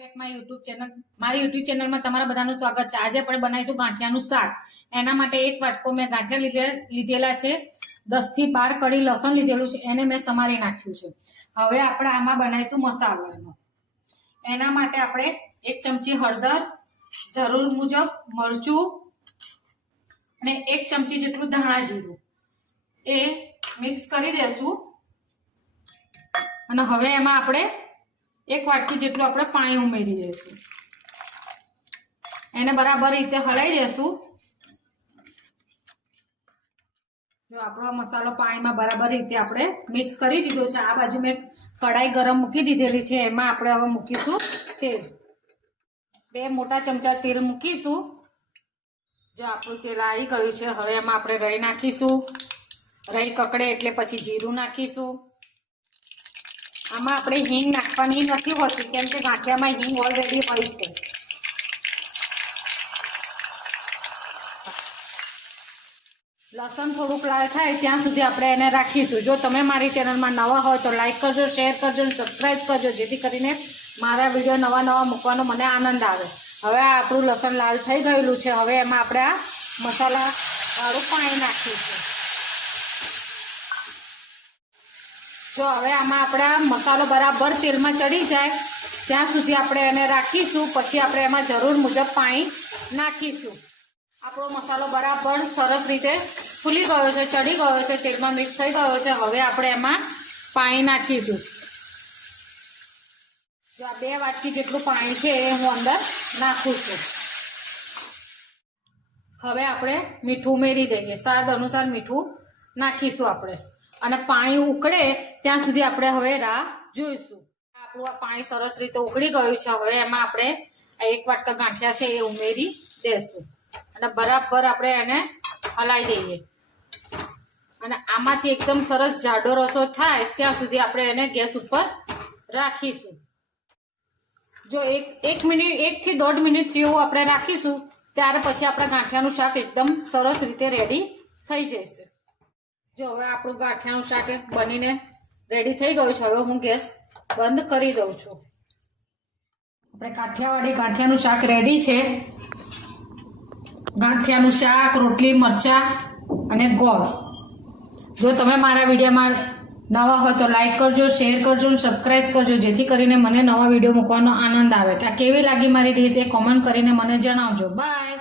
Back my YouTube channel મારી YouTube ચેનલમાં તમારા બધાનું સ્વાગત છે। આજે આપણે બનાવીશું ગાંઠિયાનું શાક। એના માટે એક વાટકો મેં ગાંઠિયા લીધેલા છે, 10 થી 12 કળી લસણ લીધેલું છે, એને મેં સમારી નાખ્યું છે। હવે આપણે આમાં બનાવીશું મસાલો એનો। એના માટે આપણે 1 ચમચી હળદર, જરૂર મુજબ મરચું અને 1 ચમચી જેટલું ધાણા જીરું એ મિક્સ કરી દેશું। અને હવે એમાં આપણે 1 વાટકી જેટલું આપણે પાણી ઉમેરી દઈશું, એને બરાબર રીતે હલાવી દેશું। જો આપણો મસાલો પાણીમાં બરાબર રીતે આપણે મિક્સ કરી દીધો છે। આ બાજુ મેં કઢાઈ ગરમ મૂકી દીધેલી છે, એમાં આપણે હવે મૂકીશું તેલ। 2 મોટા ચમચા તેલ મૂકીશું। જો આપણું તેલ આવી ગયું છે, હવે એમાં આપણે રાઈ નાખીશું। રાઈ કકડે એટલે પછી જીરું નાખીશું। આમાં આપણે હિંગ નાખવાની નથી હોતી, કેમ કે ગાંઠિયામાં હિંગ ઓલરેડી હોય છે। લસણ થોડુંક લાલ થાય ત્યાં સુધી આપણે એને રાખીશું। જો તમે મારી ચેનલમાં નવા હોય તો લાઈક કરજો, શેર કરજો અને સબસ્ક્રાઈબ કરજો, જેથી કરીને મારા વિડીયો નવા મૂકવાનો મને આનંદ આવે। હવે આપણું લસણ લાલ થઈ ગયેલું છે, હવે એમાં આપણે આ મસાલાવાળું પાણી નાખીશું। જો હવે આમાં આપણા મસાલો બરાબર તેલમાં ચડી જાય ત્યાં સુધી આપણે એને રાખીશું, પછી આપણે એમાં જરૂર મુજબ પાણી નાખીશું। આપણો મસાલો બરાબર સરસ રીતે ફૂલી ગયો છે, ચડી ગયો છે, તેલમાં મિક્સ થઈ ગયો છે। હવે આપણે એમાં પાણી નાખીશું। જો આ 2 વાટકી જેટલું પાણી છે એ હું અંદર નાખું છું। હવે આપણે મીઠું ઉમેરી દઈએ, સ્વાદ અનુસાર મીઠું નાખીશું આપણે, અને પાણી ઉકળે ત્યાં સુધી આપણે હવે રાહ જોઈશું। આપણું આ પાણી સરસ રીતે ઉકળી ગયું છે, હવે એમાં આપણે આ 1 વાટકા ગાંઠિયા છે એ ઉમેરી દેશું અને બરાબર આપણે એને હલાવી દઈએ। અને આમાંથી એકદમ સરસ જાડો રસો થાય ત્યાં સુધી આપણે એને ગેસ ઉપર રાખીશું। જો 1 મિનિટ 1 થી 1.5 મિનિટ જેવું આપણે રાખીશું, ત્યાર પછી આપણા ગાંઠિયાનું શાક એકદમ સરસ રીતે રેડી થઈ જશે। જો હવે આપણું ગાંઠિયાનું શાક બનીને રેડી થઈ ગયું છે, હવે હું ગેસ બંધ કરી દઉં છું। આપણે કાઠિયાવાડી ગાંઠિયાનું શાક રેડી છે। ગાંઠિયાનું શાક, રોટલી, મરચાં અને ગોળ। જો તમે મારા વિડીયોમાં નવા હોય તો લાઈક કરજો, શેર કરજો અને સબસ્ક્રાઈબ કરજો, જેથી કરીને મને નવા વિડીયો મૂકવાનો આનંદ આવે। કે કેવી લાગી મારી ડીશ એ કોમેન્ટ કરીને મને જણાવજો। બાય।